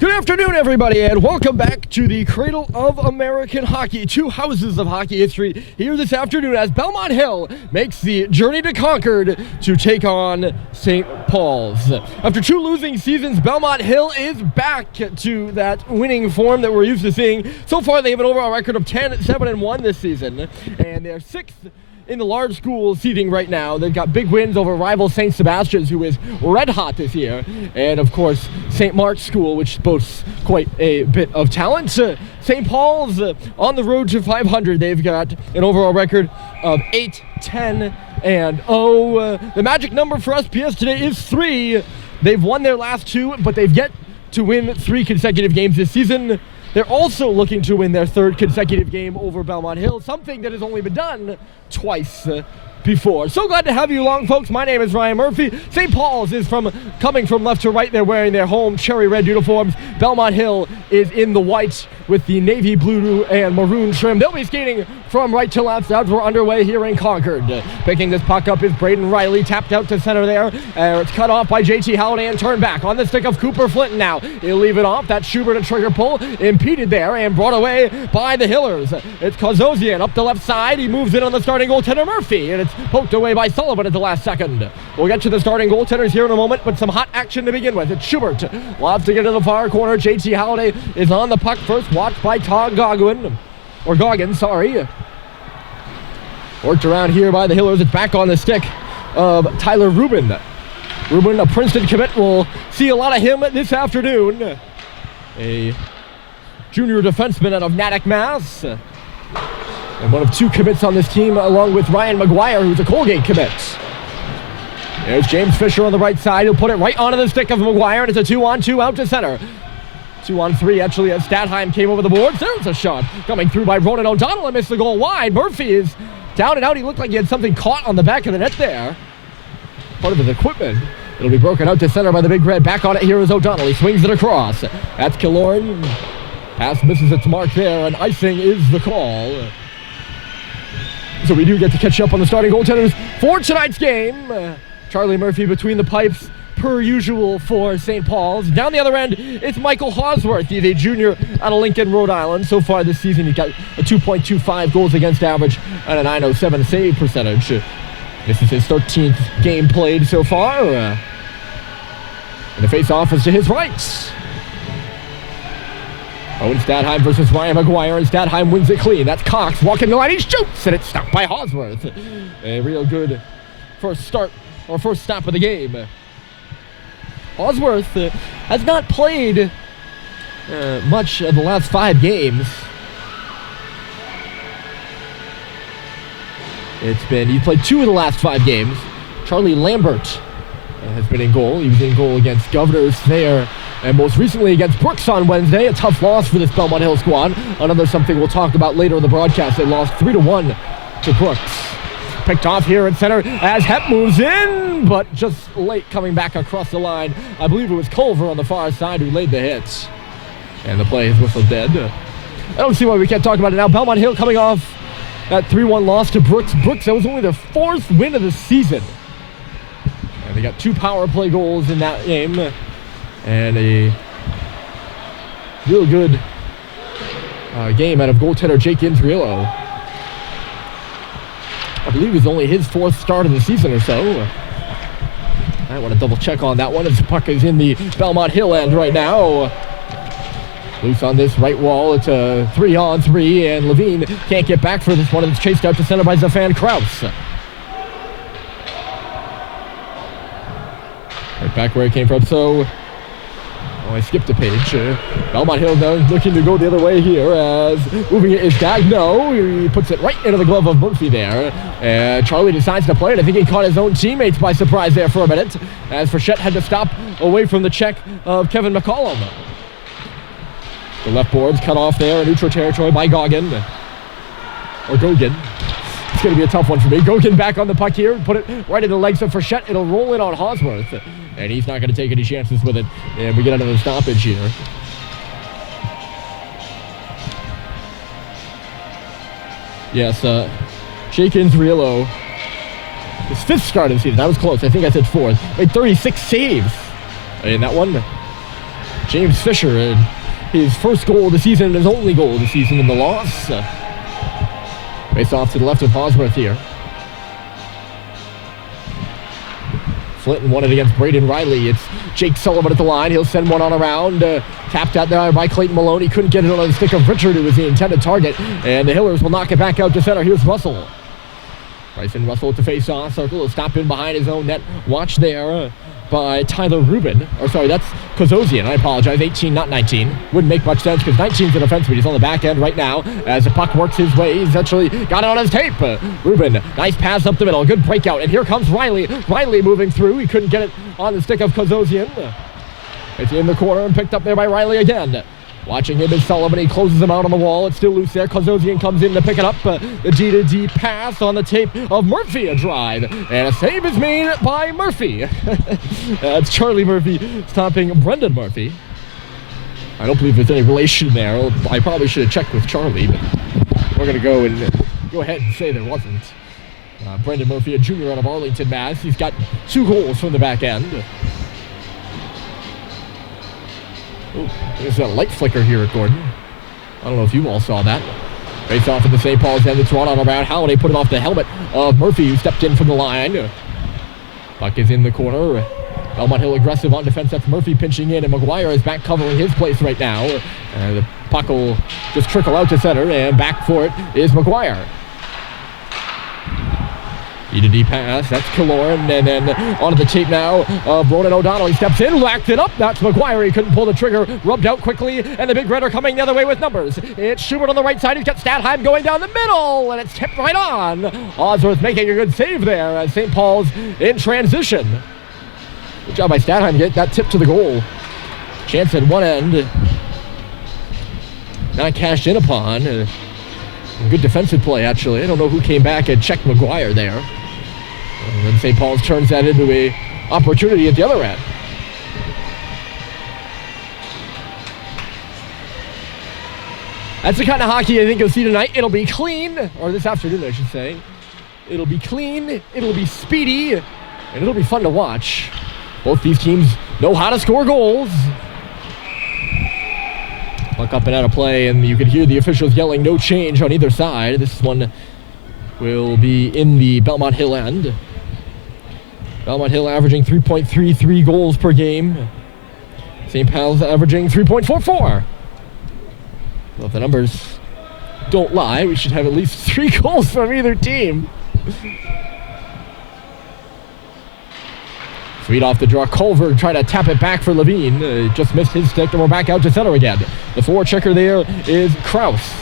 Good afternoon, everybody, and welcome back to the Cradle of American Hockey, two houses of hockey history here this afternoon as Belmont Hill makes the journey to Concord to take on St. Paul's. After two losing seasons, Belmont Hill is back to that winning form that we're used to seeing. So far, they have an overall record of 10-7-1 this season, and they're sixth in the large school seating right now. They've got big wins over rival St. Sebastian's, who is red hot this year, and of course St. Mark's School, which boasts quite a bit of talent. St. Paul's on the road to 500. They've got an overall record of 8-10-0. The magic number for SPS today is 3. They've won their last 2, but they've yet to win 3 consecutive games this season. They're also looking to win their 3rd consecutive game over Belmont Hill, something that has only been done twice before. So glad to have you along, folks. My name is Ryan Murphy. St. Paul's is coming from left to right. They're wearing their home cherry red uniforms. Belmont Hill is in the white with the navy blue and maroon trim. They'll be skating from right to left as we're underway here in Concord. Picking this puck up is Braden Riley, tapped out to center there. It's cut off by JT Halliday and turned back on the stick of Cooper Flinton now. He'll leave it off. That's Schubert, a trigger pull, impeded there and brought away by the Hillers. It's Kozosian up the left side. He moves in on the starting goaltender Murphy, and it's poked away by Sullivan at the last second. We'll get to the starting goaltenders here in a moment, but some hot action to begin with. It's Schubert. Loves to get to the far corner. JT Halliday is on the puck first, watched by Todd Goggins. Worked around here by the Hillers. It's back on the stick of Tyler Rubin. Rubin, a Princeton commit. We'll see a lot of him this afternoon. A junior defenseman out of Natick, Mass. And one of 2 commits on this team, along with Ryan McGuire, who's a Colgate commit. There's James Fisher on the right side. He'll put it right onto the stick of McGuire, and it's a 2-on-2 out to center. 2-on-3, actually, as Stadheim came over the boards. There's a shot coming through by Ronan O'Donnell and missed the goal wide. Murphy is down and out. He looked like he had something caught on the back of the net there. Part of his equipment. It'll be broken out to center by the Big Red. Back on it here is O'Donnell. He swings it across. That's Killorn. Pass misses its mark there, and icing is the call. So we do get to catch up on the starting goaltenders for tonight's game. Charlie Murphy between the pipes, per usual for St. Paul's. Down the other end, it's Michael Hosworth. He's a junior out of Lincoln, Rhode Island. So far this season, he's got a 2.25 goals against average and a 907 save percentage. This is his 13th game played so far. And the face-off is to his right. Owen Stadheim versus Ryan McGuire, and Stadheim wins it clean. That's Cox walking the line. He shoots, and it's stopped by Hosworth. A real good first stop of the game. Hosworth has not played much of the last 5 games. He played 2 of the last 5 games. Charlie Lambert has been in goal. He was in goal against Governors there, and most recently against Brooks on Wednesday. A tough loss for this Belmont Hill squad. Another something we'll talk about later in the broadcast. They lost 3-1 to Brooks. Picked off here at center as Hep moves in, but just late coming back across the line. I believe it was Culver on the far side who laid the hits. And the play is whistled dead. I don't see why we can't talk about it now. Belmont Hill coming off that 3-1 loss to Brooks. Brooks, that was only their 4th win of the season. And they got 2 power play goals in that game. And a real good game out of goaltender Jake Intriello. I believe it was only his 4th start of the season or so. I want to double check on that one as the puck is in the Belmont Hill end right now. Loose on this right wall. It's a 3-on-3, and Levine can't get back for this one. It's chased out to center by Zafan Kraus. Right back where it came from. So, I skipped a page. Belmont Hill now looking to go the other way here as moving it is Gagno. He puts it right into the glove of Murphy there. Charlie decides to play it. I think he caught his own teammates by surprise there for a minute as Frechette had to stop away from the check of Kevin McCollum. The left board's cut off there in neutral territory by Goggin. Or Gogin. It's going to be a tough one for me. Gogin back on the puck here. Put it right in the legs of Frechette. It'll roll in on Hosworth. And he's not going to take any chances with it. And we get another stoppage here. Yes, Jake Intriello, his 5th start of the season. That was close. I think I said 4th. Made 36 saves in that one. James Fisher, and his first goal of the season and his only goal of the season in the loss. Face off to the left of Hosworth here. Flinton won it against Braden Riley. It's Jake Sullivan at the line. He'll send one on around. Tapped out there by Clayton Maloney. Couldn't get it on the stick of Richard, who was the intended target. And the Hillers will knock it back out to center. Here's Russell. Bryson Russell at the face-off circle. He'll stop in behind his own net. Watch there by Tyler Rubin. Or sorry, that's Kozosian. I apologize. 18, not 19. Wouldn't make much sense because 19's an offense, but he's on the back end right now as the puck works his way. He's actually got it on his tape. Rubin, nice pass up the middle. Good breakout. And here comes Riley. Riley moving through. He couldn't get it on the stick of Kozosian. It's in the corner and picked up there by Riley again. Watching him is Sullivan. He closes him out on the wall. It's still loose there. Kozosian comes in to pick it up. The G-to-D pass on the tape of Murphy, a drive. And a save is made by Murphy. It's Charlie Murphy stopping Brendan Murphy. I don't believe there's any relation there. I probably should have checked with Charlie, but we're going to go ahead and say there wasn't. Brendan Murphy, a junior out of Arlington, Mass. He's got 2 goals from the back end. Oh, there's a light flicker here at Gordon. I don't know if you all saw that. Face off in the St. Paul's end. It's run on around. Halliday put it off the helmet of Murphy, who stepped in from the line. Puck is in the corner. Belmont Hill aggressive on defense. That's Murphy pinching in, and McGuire is back covering his place right now. The puck will just trickle out to center, and back for it is McGuire. E-to-D pass, that's Killorn, and then onto the tape now of Ronan O'Donnell. He steps in, whacked it up. That's McGuire. He couldn't pull the trigger, rubbed out quickly, and the Big Red are coming the other way with numbers. It's Schubert on the right side. He's got Stadheim going down the middle, and it's tipped right on. Osworth making a good save there as St. Paul's in transition. Good job by Stadheim to get that tip to the goal. Chance at one end. Not cashed in upon. Good defensive play, actually. I don't know who came back and checked McGuire there. And then St. Paul's turns that into an opportunity at the other end. That's the kind of hockey I think you'll see tonight. It'll be clean, or this afternoon, I should say. It'll be clean, it'll be speedy, and it'll be fun to watch. Both these teams know how to score goals. Puck up and out of play, and you can hear the officials yelling no change on either side. This one will be in the Belmont Hill end. Belmont Hill averaging 3.33 goals per game. St. Paul's averaging 3.44. Well, if the numbers don't lie, we should have at least 3 goals from either team. Sweet off the draw. Culver trying to tap it back for Levine. Just missed his stick, and we're back out to center again. The forechecker there is Kraus.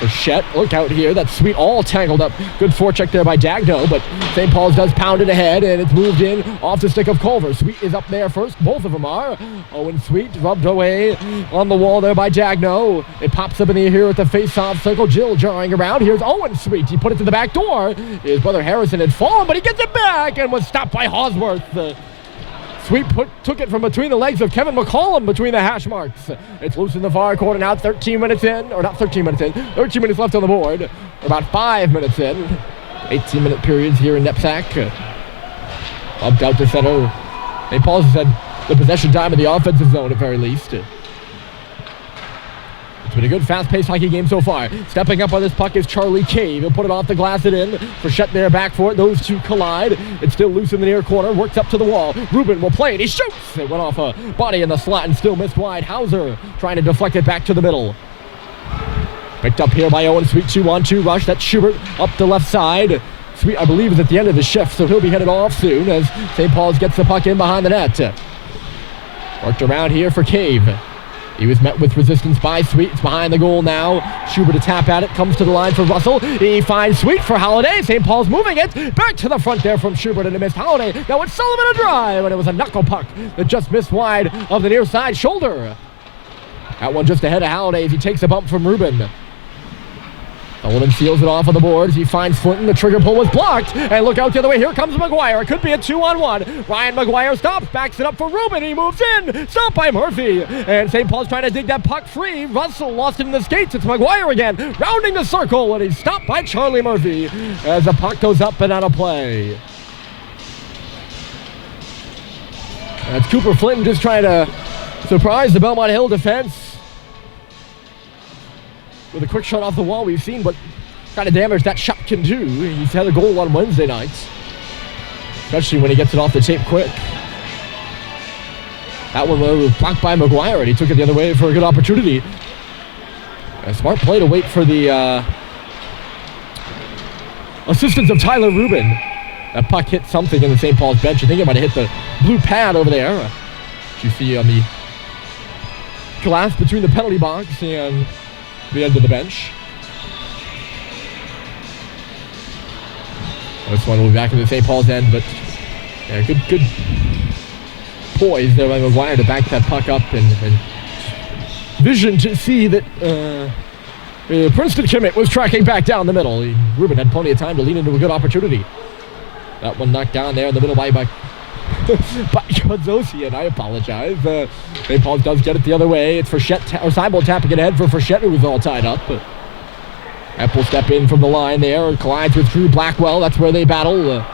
Bichette, look out here. That's Sweet all tangled up. Good forecheck there by Dagno, but St. Paul's does pound it ahead, and it's moved in off the stick of Culver. Sweet is up there first. Both of them are. Owen Sweet rubbed away on the wall there by Dagno. It pops up in the air here at the face-off circle. Jill jarring around. Here's Owen Sweet. He put it to the back door. His brother Harrison had fallen, but he gets it back and was stopped by Hosworth. Sweet took it from between the legs of Kevin McCollum between the hash marks. It's loose in the far corner now, 13 minutes in, or not 13 minutes in, 13 minutes left on the board. About 5 minutes in. 18-minute periods here in Nepsac. Bumped out to center. St. Paul's has had the possession time in the offensive zone at very least. It's been a good fast-paced hockey game so far. Stepping up on this puck is Charlie Cave. He'll put it off the glass and in. Frechette there back for it. Those two collide. It's still loose in the near corner. Works up to the wall. Rubin will play it. He shoots. It went off a body in the slot and still missed wide. Hauser trying to deflect it back to the middle. Picked up here by Owen Sweet. 2-on-2 rush. That's Schubert up the left side. Sweet, I believe, is at the end of the shift, so he'll be headed off soon as St. Paul's gets the puck in behind the net. Worked around here for Cave. He was met with resistance by Sweet. It's behind the goal now. Schubert to tap at it. Comes to the line for Russell. He finds Sweet for Halliday. St. Paul's moving it. Back to the front there from Schubert and a missed Halliday. Now it's Sullivan a drive, and it was a knuckle puck that just missed wide of the near side shoulder. That one just ahead of Halliday as he takes a bump from Rubin. Sullivan seals it off on the boards. He finds Flinton. The trigger pull was blocked. And look out the other way. Here comes McGuire. It could be a 2-on-1. Ryan McGuire stops. Backs it up for Rubin. He moves in. Stopped by Murphy. And St. Paul's trying to dig that puck free. Russell lost it in the skates. It's McGuire again. Rounding the circle. And he's stopped by Charlie Murphy as the puck goes up and out of play. That's Cooper Flinton just trying to surprise the Belmont Hill defense with a quick shot off the wall. We've seen what kind of damage that shot can do. He's had a goal on Wednesday nights, especially when he gets it off the tape quick. That one was blocked by McGuire, and he took it the other way for a good opportunity. A smart play to wait for the assistance of Tyler Rubin. That puck hit something in the St. Paul's bench. I think it might have hit the blue pad over there. You see on the glass between the penalty box and the end of the bench. This one will be back in the St. Paul's end, but yeah, good poise there by McGuire to back that puck up and vision to see that Princeton commit was tracking back down the middle. Rubin had plenty of time to lean into a good opportunity. That one knocked down there in the middle by Godzosian. I apologize. St. Paul's does get it the other way. It's Frechette, or Seibel tapping it ahead for Frechette, who was all tied up. Apple step in from the line there, collides with Drew Blackwell. That's where they battle.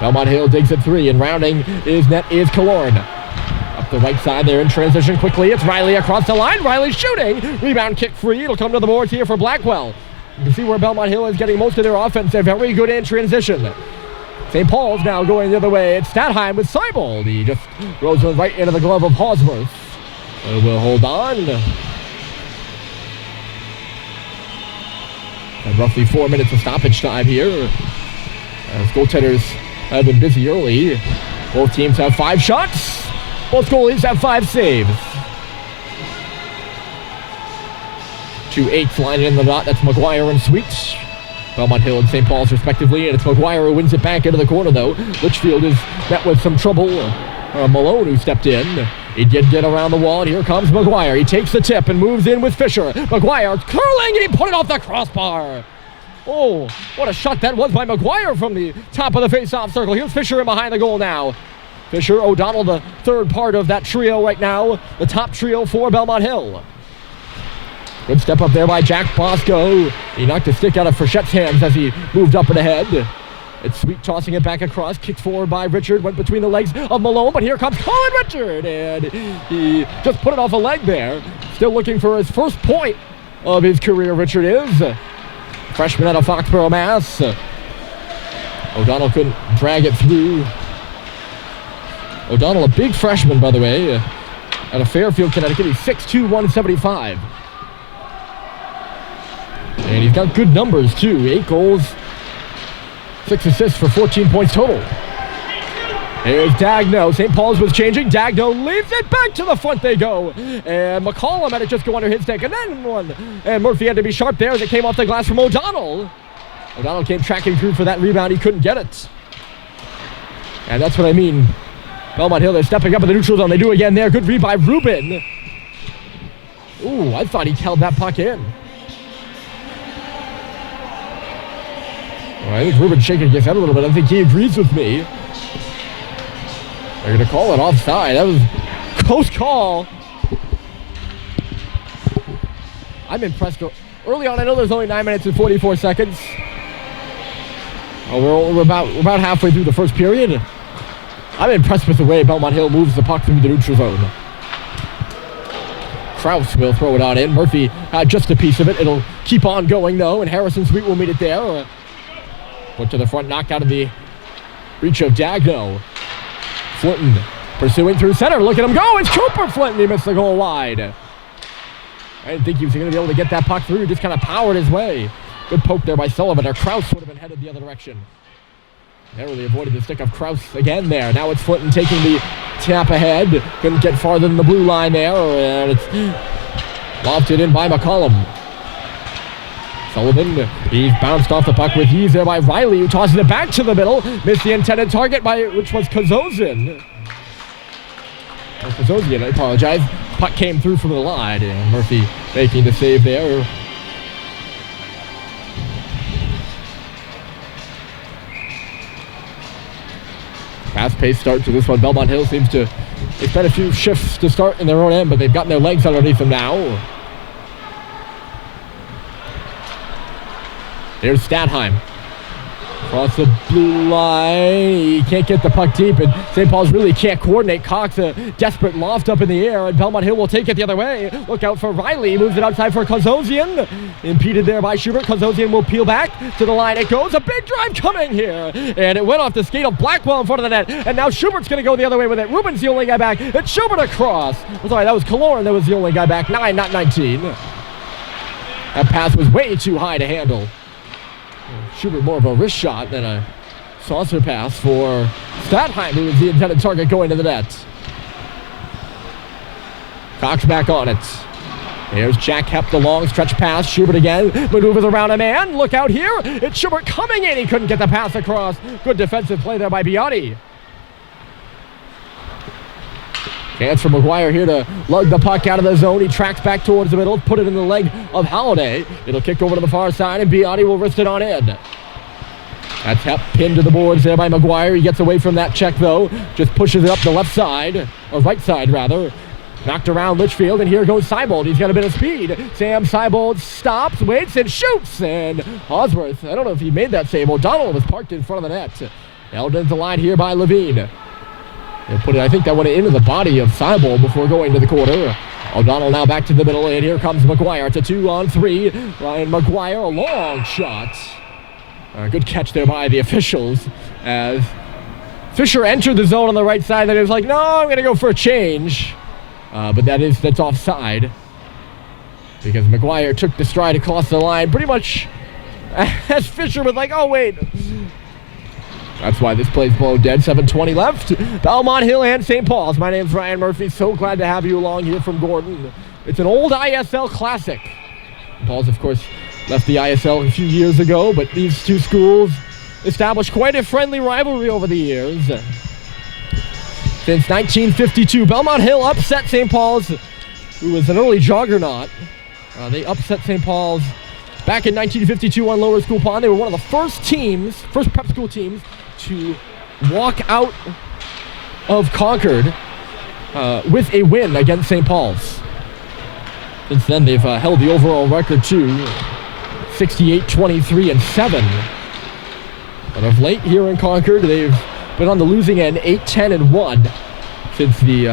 Belmont Hill digs at 3, and rounding his net is Killorn. Up the right side there in transition quickly. It's Riley across the line. Riley shooting. Rebound kick free. It'll come to the boards here for Blackwell. You can see where Belmont Hill is getting most of their offense. They're very good in transition. St. Paul's now going the other way. It's Statheim with Seibel. He just throws it right into the glove of Hosworth. We'll hold on. And roughly 4 minutes of stoppage time here. As goaltenders have been busy early. Both teams have 5 shots. Both goalies have 5 saves. 2-8 lining in the dot. That's McGuire and Sweet. Belmont Hill and St. Paul's respectively, and it's McGuire who wins it back into the corner though. Litchfield is met with some trouble. Malone who stepped in. He did get around the wall, and here comes McGuire. He takes the tip and moves in with Fisher. McGuire curling, and he put it off the crossbar. Oh, what a shot that was by McGuire from the top of the face-off circle. Here's Fisher in behind the goal now. Fisher, O'Donnell, the third part of that trio right now. The top trio for Belmont Hill. Good step up there by Jack Bosco. He knocked a stick out of Frechette's hands as he moved up and ahead. It's Sweet tossing it back across. Kicked forward by Richard. Went between the legs of Malone, but here comes Colin Richard. And he just put it off a leg there. Still looking for his first point of his career, Richard is. Freshman out of Foxborough, Mass. O'Donnell couldn't drag it through. O'Donnell, a big freshman, by the way, out of Fairfield, Connecticut. He's 6'2", 175. And he's got good numbers, too. 8 goals, 6 assists for 14 points total. Here's Dagno. St. Paul's was changing. Dagno leaves it back to the front they go. And McCollum had it just go under his stick. And then one. And Murphy had to be sharp there as it came off the glass from O'Donnell. O'Donnell came tracking through for that rebound. He couldn't get it. And that's what I mean. Belmont Hill, they're stepping up in the neutral zone. They do again there. Good read by Rubin. Ooh, I thought he held that puck in. Well, I think Rubin's shaking his head a little bit. I think he agrees with me. They're going to call it offside. That was a close call. I'm impressed. Early on, I know there's only 9 minutes and 44 seconds. Oh, we're about halfway through the first period. I'm impressed with the way Belmont Hill moves the puck through the neutral zone. Krause will throw it on in. Murphy had just a piece of it. It'll keep on going, though, and Harrison Sweet will meet it there. Put to the front, knocked out of the reach of Dagno. Flinton pursuing through center. Look at him go. It's Cooper Flinton. He missed the goal wide. I didn't think he was going to be able to get that puck through. He just kind of powered his way. Good poke there by Sullivan. Or Krause would have been headed the other direction. Narrowly avoided the stick of Krause again there. Now it's Flinton taking the tap ahead. Couldn't get farther than the blue line there. And it's lofted in by McCollum. Sullivan, he's bounced off the puck with ease there by Riley, who tosses it back to the middle. Missed the intended target, which was Kozozin. Kozozin, I apologize. Puck came through from the line. And Murphy making the save there. Fast-paced start to this one. Belmont Hill seems to expect a few shifts to start in their own end, but they've gotten their legs underneath them now. Here's Statheim. Across the blue line, he can't get the puck deep, and St. Paul's really can't coordinate. Cox a desperate loft up in the air, and Belmont Hill will take it the other way. Look out for Riley, moves it outside for Kozosian. Impeded there by Schubert. Kozosian will peel back to the line. It goes, a big drive coming here, and it went off the skate of Blackwell in front of the net, and now Schubert's going to go the other way with it. Rubin's the only guy back. It's Schubert across. Oh, sorry, that was Kaloran that was the only guy back. 9, not 19. That pass was way too high to handle. Schubert more of a wrist shot than a saucer pass for Statheim, who was the intended target going to the net. Cox back on it. There's Jack Hepp, the long stretch pass. Schubert again, maneuvers around a man. Look out here. It's Schubert coming in. He couldn't get the pass across. Good defensive play there by Biotti. Chance for McGuire here to lug the puck out of the zone. He tracks back towards the middle, put it in the leg of Halliday. It'll kick over to the far side, and Biotti will wrist it on in. That's Hepp pinned to the boards there by McGuire. He gets away from that check, though. Just pushes it up the left side, or right side, rather. Knocked around Litchfield, and here goes Seibold. He's got a bit of speed. Sam Seibold stops, waits, and shoots. And Osworth, I don't know if he made that save. O'Donnell was parked in front of the net. Held into the line here by Levine. He'll put it, I think that went into the body of Seibold before going to the corner. O'Donnell now back to the middle, and here comes McGuire. It's a 2-on-3. Ryan McGuire, a long shot. Good catch there by the officials as Fisher entered the zone on the right side, and he was like, no, I'm going to go for a change. But that's offside because McGuire took the stride across the line pretty much as Fisher was like, oh, wait. That's why this play's below dead. 7:20 left. Belmont Hill and St. Paul's. My name's Ryan Murphy. So glad to have you along here from Gordon. It's an old ISL classic. Paul's, of course, left the ISL a few years ago, but these two schools established quite a friendly rivalry over the years. Since 1952, Belmont Hill upset St. Paul's, who was an early juggernaut. They upset St. Paul's back in 1952 on Lower School Pond. They were one of the first prep school teams to walk out of Concord with a win against St. Paul's. Since then, they've held the overall record to 68-23-7. But of late here in Concord, they've been on the losing end, 8-10-1 since the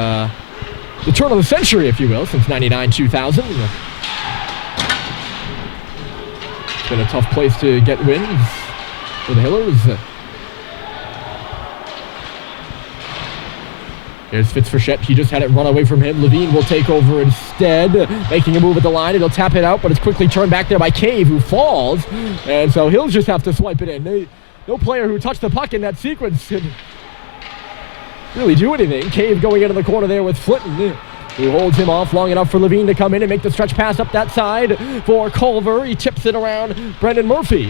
turn of the century, if you will, since 99-2000. It's been a tough place to get wins for the Hillers. Here's Fitzfrechette. He just had it run away from him. Levine will take over instead, making a move at the line. It'll tap it out, but it's quickly turned back there by Cave, who falls. And so he'll just have to swipe it in. No player who touched the puck in that sequence could really do anything. Cave going into the corner there with Flinton, who holds him off long enough for Levine to come in and make the stretch pass up that side for Culver. He tips it around Brendan Murphy.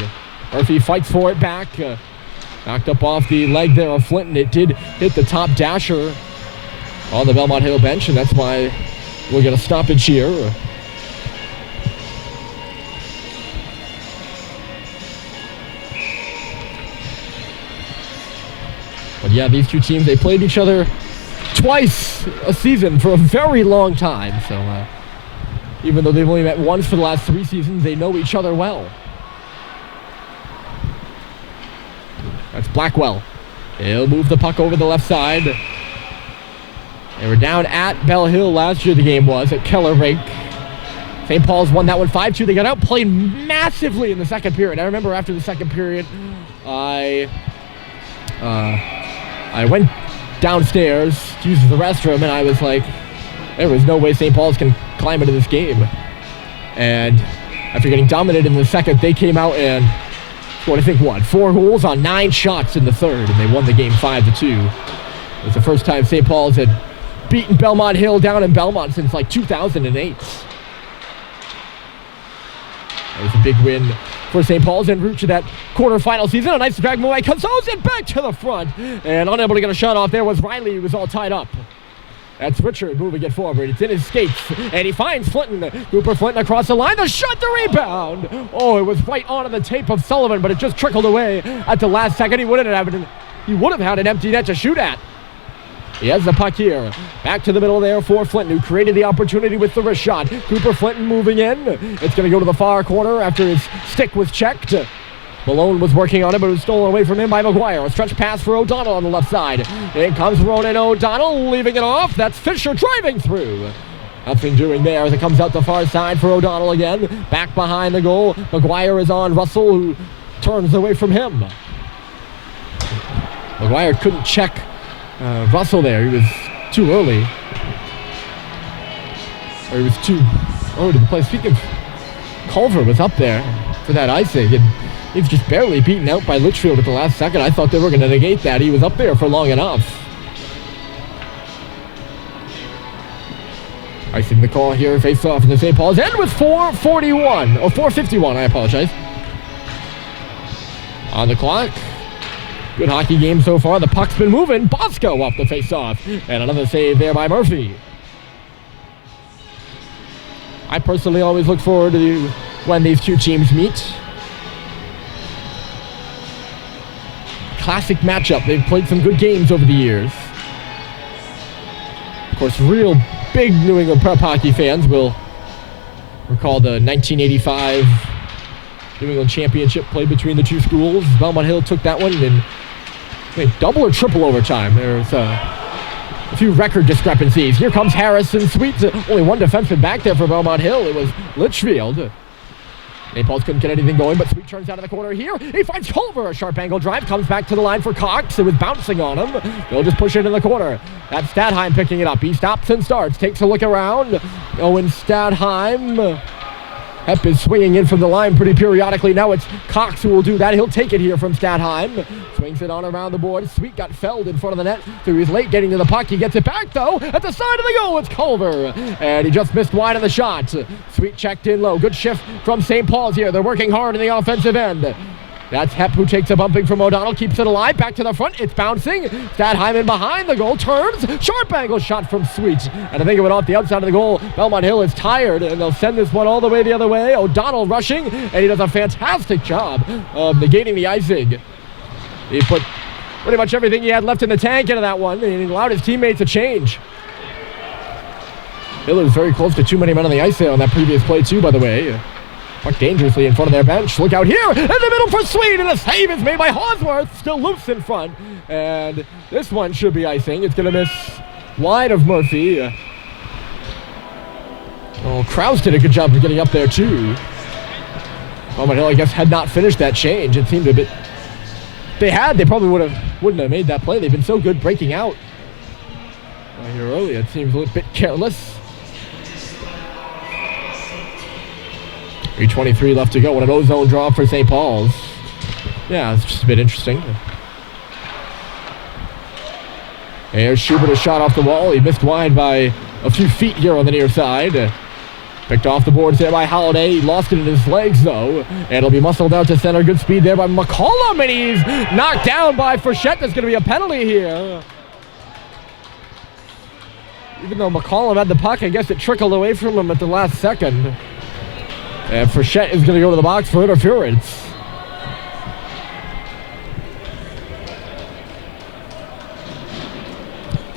Murphy fights for it back. Knocked up off the leg there of Flinton. It did hit the top dasher on the Belmont Hill bench, and that's why we're going to stoppage here. But yeah, these two teams, they played each other twice a season for a very long time. So even though they've only met once for the last 3 seasons, they know each other well. That's Blackwell. He'll move the puck over the left side. They were down at Bell Hill last year, the game was, at Keller Rink. St. Paul's won that one 5-2. They got outplayed massively in the second period. I remember after the second period, I went downstairs to use the restroom, and I was like, there was no way St. Paul's can climb into this game. And after getting dominated in the second, they came out and scored, I think, 4 goals on 9 shots in the third, and they won the game 5-2. It was the first time St. Paul's had beaten Belmont Hill down in Belmont since like 2008. That was a big win for St. Paul's en route to that quarterfinal season. A nice drag move by Kozosian back to the front. And unable to get a shot off there was Riley, who was all tied up. That's Richard moving it forward. It's in his skates. And he finds Flinton. Cooper Flinton across the line. The shot, the rebound. Oh, it was right onto the tape of Sullivan, but it just trickled away at the last second. He would have had an empty net to shoot at. He has the puck here. Back to the middle there for Flinton, who created the opportunity with the wrist shot. Cooper Flinton moving in. It's going to go to the far corner after his stick was checked. Malone was working on it, but it was stolen away from him by McGuire. A stretch pass for O'Donnell on the left side. In comes Ronan O'Donnell, leaving it off. That's Fisher driving through. Nothing doing there as it comes out the far side for O'Donnell again. Back behind the goal. McGuire is on Russell, who turns away from him. McGuire couldn't check Russell there. He was too early. Or he was too early to the play. Speaking of, Culver was up there for that icing, and he was just barely beaten out by Litchfield at the last second. I thought they were going to negate that. He was up there for long enough. Icing the call here, face off in the St. Paul's end with 4:41, or 4:51, I apologize. On the clock. Good hockey game so far. The puck's been moving. Bosco off the face-off. And another save there by Murphy. I personally always look forward to when these two teams meet. Classic matchup. They've played some good games over the years. Of course, real big New England prep hockey fans will recall the 1985 New England Championship played between the two schools. Belmont Hill took that one in double or triple overtime. There's a few record discrepancies. Here comes Harrison Sweet. Only one defenseman back there for Belmont Hill. It was Litchfield. St. Paul's couldn't get anything going, but Sweet turns out of the corner here. He finds Culver. A sharp angle drive. Comes back to the line for Cox. It was bouncing on him. They'll just push it in the corner. That's Stadheim picking it up. He stops and starts. Takes a look around. Owen Stadheim. Hepp is swinging in from the line pretty periodically. Now it's Cox who will do that. He'll take it here from Stadheim. Swings it on around the board. Sweet got felled in front of the net, so he's late getting to the puck. He gets it back, though. At the side of the goal, it's Culver. And he just missed wide of the shot. Sweet checked in low. Good shift from St. Paul's here. They're working hard in the offensive end. That's Hepp who takes a bumping from O'Donnell, keeps it alive, back to the front, it's bouncing. Stadheim in behind the goal, turns, sharp angle shot from Sweet. And I think it went off the outside of the goal. Belmont Hill is tired, and they'll send this one all the way the other way. O'Donnell rushing, and he does a fantastic job of negating the icing. He put pretty much everything he had left in the tank into that one, and he allowed his teammates to change. Hill was very close to too many men on the ice there on that previous play too, by the way. Puck dangerously in front of their bench. Look out here in the middle for Sweet, and the save is made by Hawesworth. Still loose in front, and this one should be icing. It's going to miss wide of Murphy. Krause did a good job of getting up there too. Belmont Hill, I guess, had not finished that change. It seemed a bit. They probably wouldn't have made that play. They've been so good breaking out here early. It seems a little bit careless. 3:23 left to go. What an ozone draw for St. Paul's. Yeah, it's just a bit interesting. Here's Schubert, a shot off the wall. He missed wide by a few feet here on the near side. Picked off the boards there by Holiday. He lost it in his legs, though. And it'll be muscled out to center. Good speed there by McCollum, and he's knocked down by Frechette. There's going to be a penalty here. Even though McCollum had the puck, I guess it trickled away from him at the last second. And Frechette is going to go to the box for interference.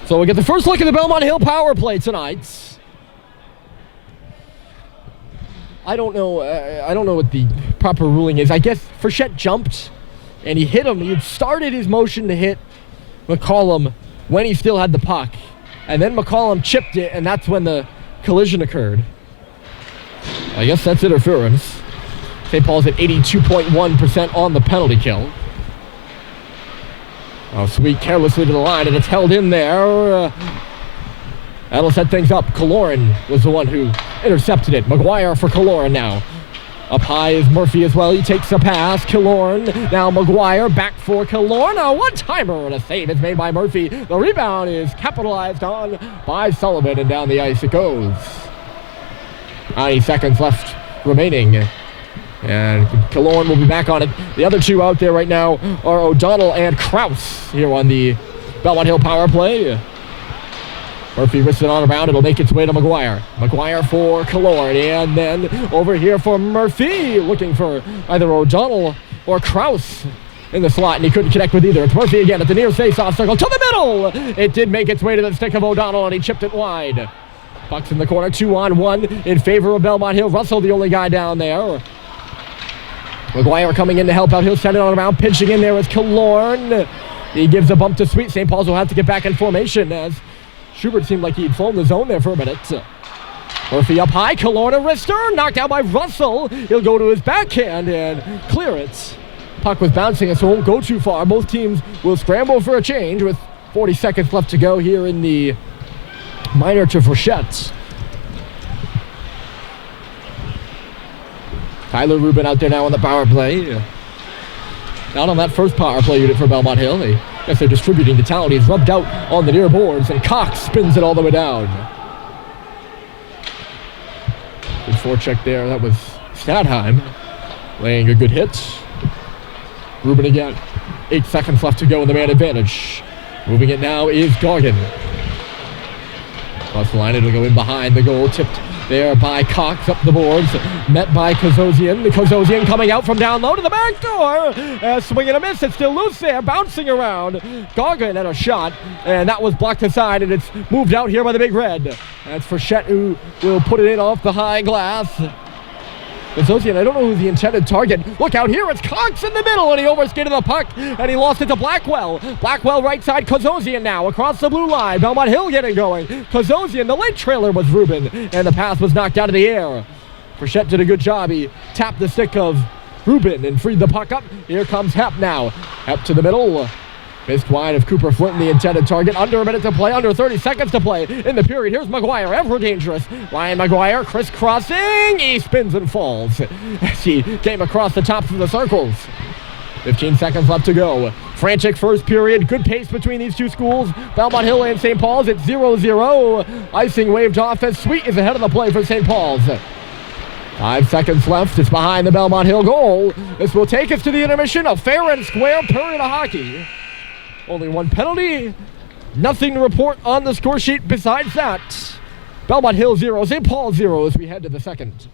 So we get the first look at the Belmont Hill power play tonight. I don't know what the proper ruling is. I guess Frechette jumped and he hit him. He had started his motion to hit McCollum when he still had the puck. And then McCollum chipped it, and that's when the collision occurred. I guess that's interference. St. Paul's at 82.1% on the penalty kill. Sweet carelessly to the line, and it's held in there. That'll set things up. Kaloran was the one who intercepted it. McGuire for Kaloran now. Up high is Murphy as well. He takes a pass. Kaloran. Now McGuire back for Kaloran. A one-timer and a save is made by Murphy. The rebound is capitalized on by Sullivan, and down the ice it goes. 90 seconds left remaining. And Kaloran will be back on it. The other two out there right now are O'Donnell and Krause here on the Belmont Hill power play. Murphy wrists it on around. It'll make its way to McGuire. McGuire for Kaloran. And then over here for Murphy. Looking for either O'Donnell or Krause in the slot, and he couldn't connect with either. It's Murphy again at the near face-off circle. To the middle! It did make its way to the stick of O'Donnell, and he chipped it wide. Puck's in the corner. 2-on-1 in favor of Belmont Hill. Russell, the only guy down there. McGuire coming in to help out. He'll send it on around. Pitching in there is Killorn. He gives a bump to Sweet. St. Paul's will have to get back in formation as Schubert seemed like he'd flown the zone there for a minute. Murphy up high. Killorn a wrister. Knocked out by Russell. He'll go to his backhand and clear it. Puck was bouncing, so it won't go too far. Both teams will scramble for a change with 40 seconds left to go here in the minor to Frechette. Tyler Rubin out there now on the power play. Out on that first power play unit for Belmont Hill. I guess they're distributing the talent. He's rubbed out on the near boards, and Cox spins it all the way down. Good forecheck there. That was Stadheim laying a good hit. Rubin again. 8 seconds left to go in the man advantage. Moving it now is Gargan. Across the line, it'll go in behind the goal. Tipped there by Cox up the boards. Met by Kozosian. The Kozosian coming out from down low to the back door. Swing and a miss. It's still loose there. Bouncing around. Gargan had a shot. And that was blocked aside. And it's moved out here by the Big Red. That's Frechette, who will put it in off the high glass. Kozosian, I don't know who's the intended target. Look out here, it's Cox in the middle, and he overskated the puck, and he lost it to Blackwell. Blackwell right side, Kozosian now, across the blue line. Belmont Hill getting going. Kozosian, the late trailer was Rubin, and the pass was knocked out of the air. Frechette did a good job. He tapped the stick of Rubin and freed the puck up. Here comes Hepp now. Hepp to the middle. Missed wide of Cooper Flint, the intended target. Under a minute to play, under 30 seconds to play in the period. Here's McGuire, ever dangerous. Ryan McGuire crisscrossing. He spins and falls as he came across the tops of the circles. 15 seconds left to go. Frantic first period. Good pace between these two schools. Belmont Hill and St. Paul's at 0-0. Icing waved off as Sweet is ahead of the play for St. Paul's. 5 seconds left. It's behind the Belmont Hill goal. This will take us to the intermission. A fair and square period of hockey. Only one penalty. Nothing to report on the score sheet besides that. Belmont Hill 0, St. Paul 0 as we head to the second.